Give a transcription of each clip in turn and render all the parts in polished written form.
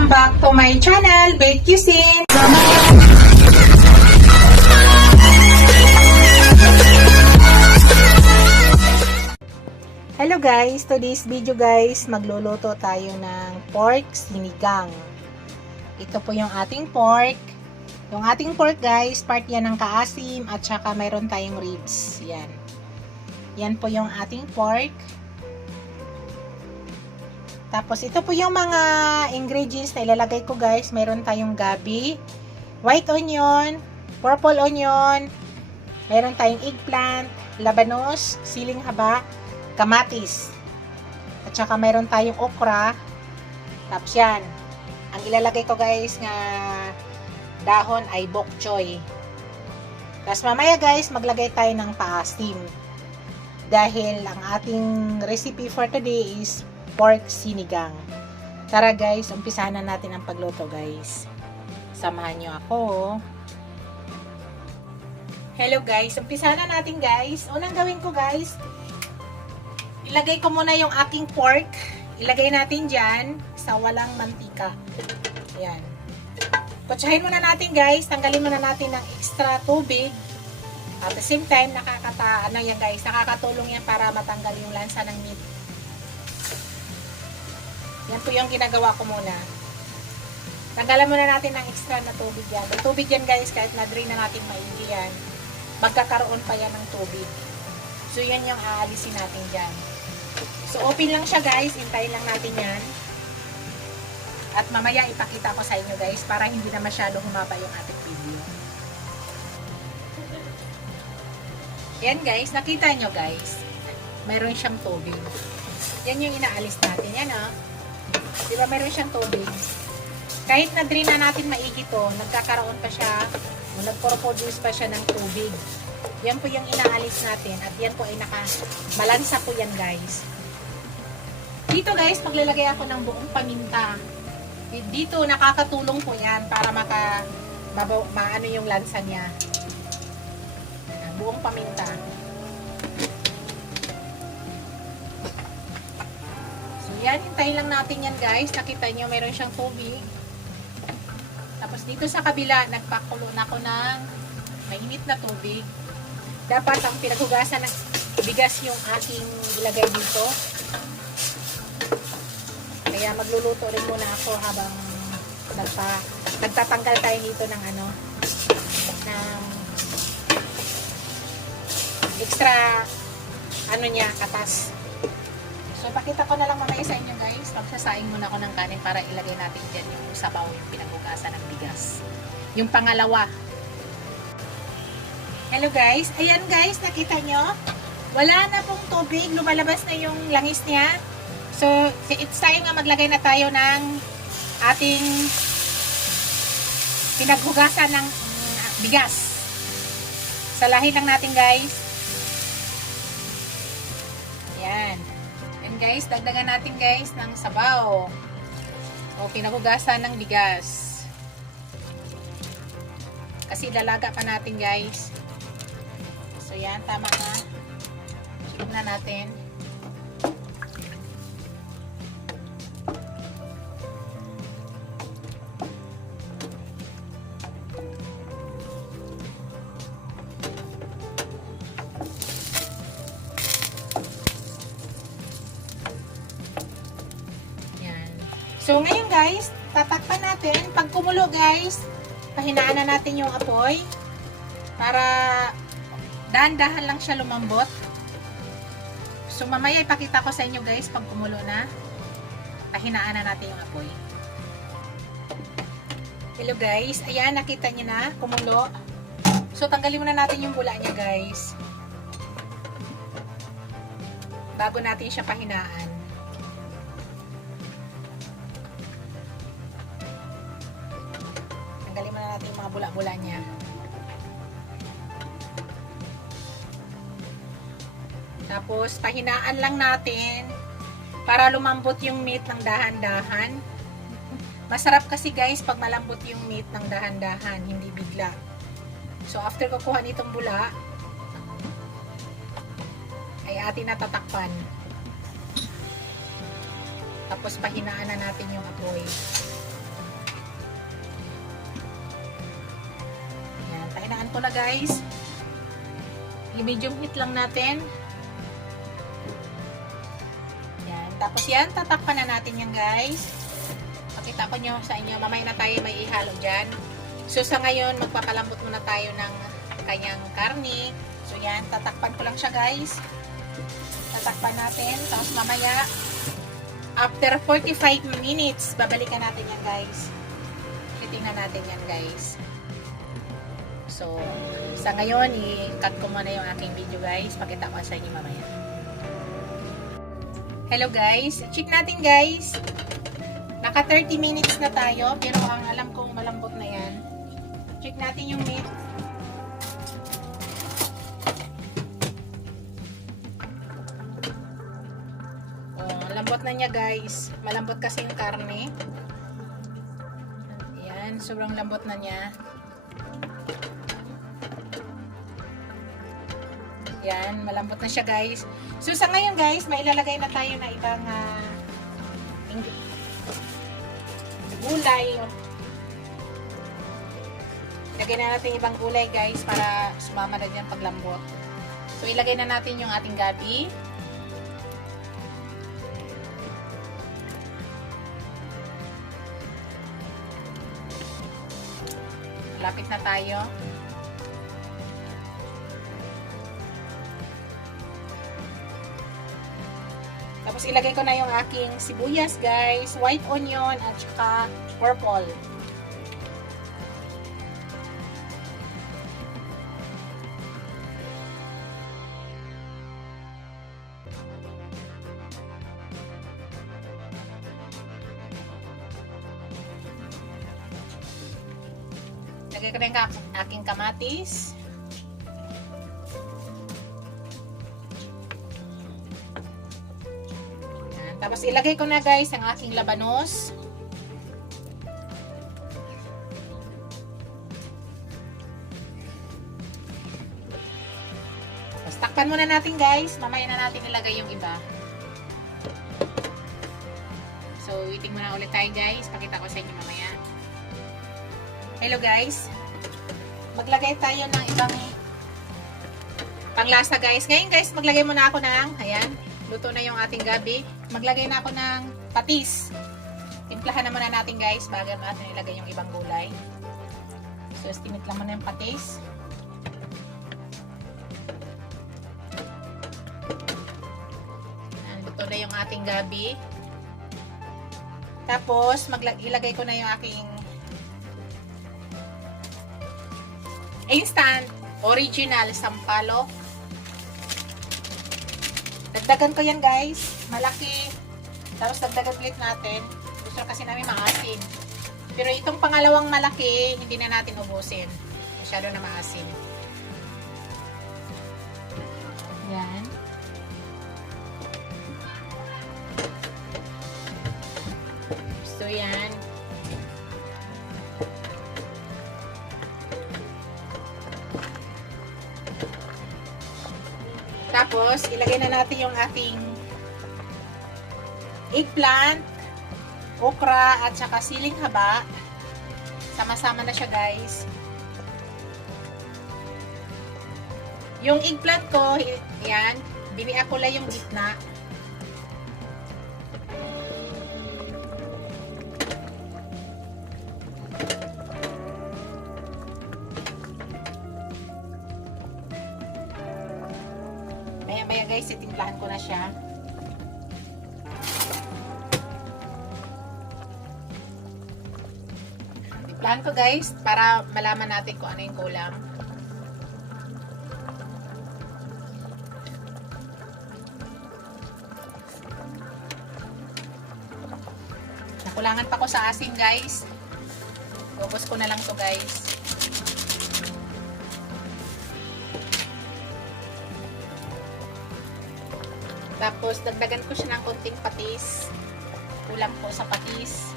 Welcome back to my channel, Bake Cuisine. Hello guys, today's video guys, magluluto tayo ng pork sinigang. Ito po yung ating pork. Yung ating pork guys, part yan ng kaasim at saka mayroon tayong ribs. Yan. Yan po yung ating pork. Tapos, ito po yung mga ingredients na ilalagay ko guys. Mayroon tayong gabi, white onion, purple onion, mayroon tayong eggplant, labanos, siling haba, kamatis, at saka mayroon tayong okra. Tapos yan, ang ilalagay ko guys nga dahon ay bok choy. Tapos mamaya guys, maglagay tayo ng paasim. Dahil ang ating recipe for today is pork sinigang. Tara guys, umpisahan na natin ang pagluto guys. Samahan nyo ako. Hello guys, umpisahan na natin guys. Unang gawin ko guys, ilagay ko muna yung aking pork. Ilagay natin dyan sa walang mantika. Ayan. Kutsahin muna natin guys. Tanggalin muna natin ng extra tubig. At the same time, nakakatulong yan para matanggal yung lansa ng meat. Yan po yung ginagawa ko muna. Tanggalan muna natin ng extra na tubig yan. Yung tubig yan guys, kahit na-drain na natin maigi yan, magkakaroon pa yan ng tubig. So yan yung aalisin natin dyan. So open lang siya guys, hintayin lang natin yan. At mamaya ipakita ko sa inyo guys, para hindi na masyado humaba yung ating video. Yan guys, nakita nyo guys, mayroon siyang tubig. Yan yung inaalis natin. Yan o. Diba mayroon siyang tubig? Kahit na-drain na natin maigi to, nagkakaroon pa siya, o nagpo-produce pa siya ng tubig. Yan po yung inaalis natin. At yan po ay malansa po yan guys. Dito guys, maglalagay ako ng buong paminta. Dito nakakatulong po yan para maano yung lansa niya. Buong paminta. Yan, hintayin lang natin yan guys. Nakita nyo, meron siyang tubig. Tapos dito sa kabila, nagpakulo na ako ng mainit na tubig. Dapat ang pinaghugasan ng bigas yung aking ilagay dito. Kaya magluluto rin muna ako habang nagtatanggal tayo dito ng ng extra niya, katas. So, pakita ko na lang mamaya sa inyo guys. Pagsasaing muna ako ng kanin para ilagay natin dyan yung sabaw, yung pinaghugasan ng bigas. Yung pangalawa. Hello guys. Ayan guys, nakita nyo? Wala na pong tubig. Lumalabas na yung langis niya. So, it's time nga maglagay na tayo ng ating pinaghugasan ng bigas. Salahin lang natin guys. Ayan. Guys, dagdagan natin guys ng sabaw o pinaghugasan ng bigas kasi lalaga pa natin guys. So yan, tama na. Tignan natin. So, ngayon guys, tatakpan natin. Pag kumulo guys, pahinaan na natin yung apoy para dahan-dahan lang siya lumambot. So, mamaya ipakita ko sa inyo guys, pag kumulo na, pahinaan na natin yung apoy. Hello guys, ayan, nakita nyo na, kumulo. So, tanggalin muna natin yung bula niya guys. Bago natin siya pahinaan. Tanggalin muna natin yung mga bula-bula niya. Tapos, pahinaan lang natin para lumambot yung meat ng dahan-dahan. Masarap kasi guys pag malambot yung meat ng dahan-dahan, hindi bigla. So, after kukuha nitong bula, ay atin natatakpan. Tapos, pahinaan na natin yung apoy. ko na guys. I-medium heat lang natin. Yan. Tapos yan, tatakpan na natin yan guys. Pakita ko nyo sa inyo. Mamaya na tayo may ihalo dyan. So sa ngayon, magpapalambot muna tayo ng kanyang karne. So yan, tatakpan ko lang siya guys. Tatakpan natin. Tapos mamaya, after 45 minutes, babalikan natin yan guys. Titingnan natin yan guys. So, sa ngayon, i-cut ko muna yung aking video guys. Pakita ko sa inyo mamaya. Hello guys. Check natin guys. Naka 30 minutes na tayo. Pero ang alam kong malambot na yan. Check natin yung meat. Malambot na niya guys. Malambot kasi yung karne. Ayan, sobrang lambot na niya. Ayan, malambot na siya guys. So sa ngayon guys, may ilalagay na tayo na ibang gulay. Lagay na natin ibang gulay guys para sumama na dyan paglambot. So ilagay na natin yung ating gabi. Lapit na tayo. Tapos ilagay ko na yung aking sibuyas guys, white onion at saka purple. Lagay ko na yung aking kamatis. Yan. Tapos ilagay ko na guys ang aking labanos. Tapos takpan muna natin guys. Mamaya na natin ilagay yung iba. So waiting muna ulit tayo guys. Pakita ko sa inyo mamaya. Hello guys, maglagay tayo ng ibang panglasa guys. Ngayon guys, maglagay muna ako ng, ayan, luto na yung ating gabi. Maglagay na ako ng patis. Timplahan na muna natin guys, bago natin ilagay yung ibang gulay. So, estimate lang muna yung patis. Ayan, luto na yung ating gabi. Tapos, ilagay ko na yung aking instant original sampalok. Dagdagan ko yan guys, malaki. Tapos dagdagan ulit natin. Gusto kasi namin maasin. Pero itong pangalawang malaki, hindi na natin ubusin. Masyado na maasin. Yan. So yan. Tapos, ilagay na natin yung ating eggplant, okra, at saka siling haba. Sama-sama na siya, guys. Yung eggplant ko, yan, biniya ko lang yung gitna. Maya guys, itimplahan ko na siya. Timplahan ko guys, para malaman natin kung ano yung kulang. Nakulangan pa ko sa asin guys. Ubos ko na lang to guys. Tapos, dagdagan ko siya ng konting patis. Kulang po sa patis.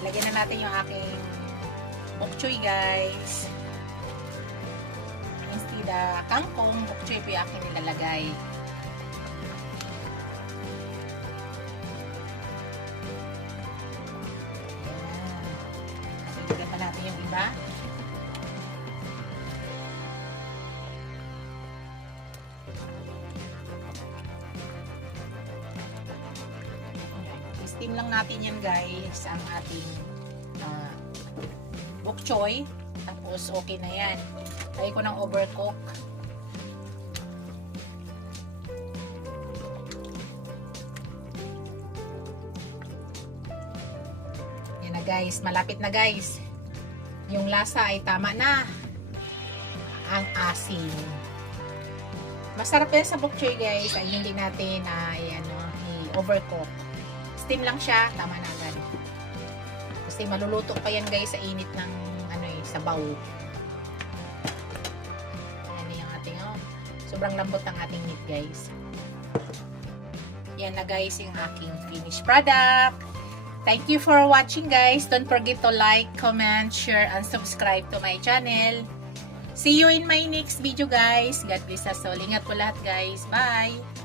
Lagyan na natin yung aking bok choy, guys. Instead kangkong, bok choy po yung aking nilalagay. steam lang natin yan guys, ang ating bok choy. Tapos okay na yan. Try ko ng overcook. Yan na guys, malapit na guys. Yung lasa ay tama na. Ang asin. Masarap yan sa bok choy guys, ay hindi natin i-overcook. Steam lang siya, tama na agad. Kasi maluluto pa yan guys sa init ng sabaw. Yan yung ating sobrang lambot ng ating meat guys. Yan na guys yung aking finished product. Thank you for watching guys. Don't forget to like, comment, share, and subscribe to my channel. See you in my next video guys. God bless us all. Ingat po lahat guys. Bye!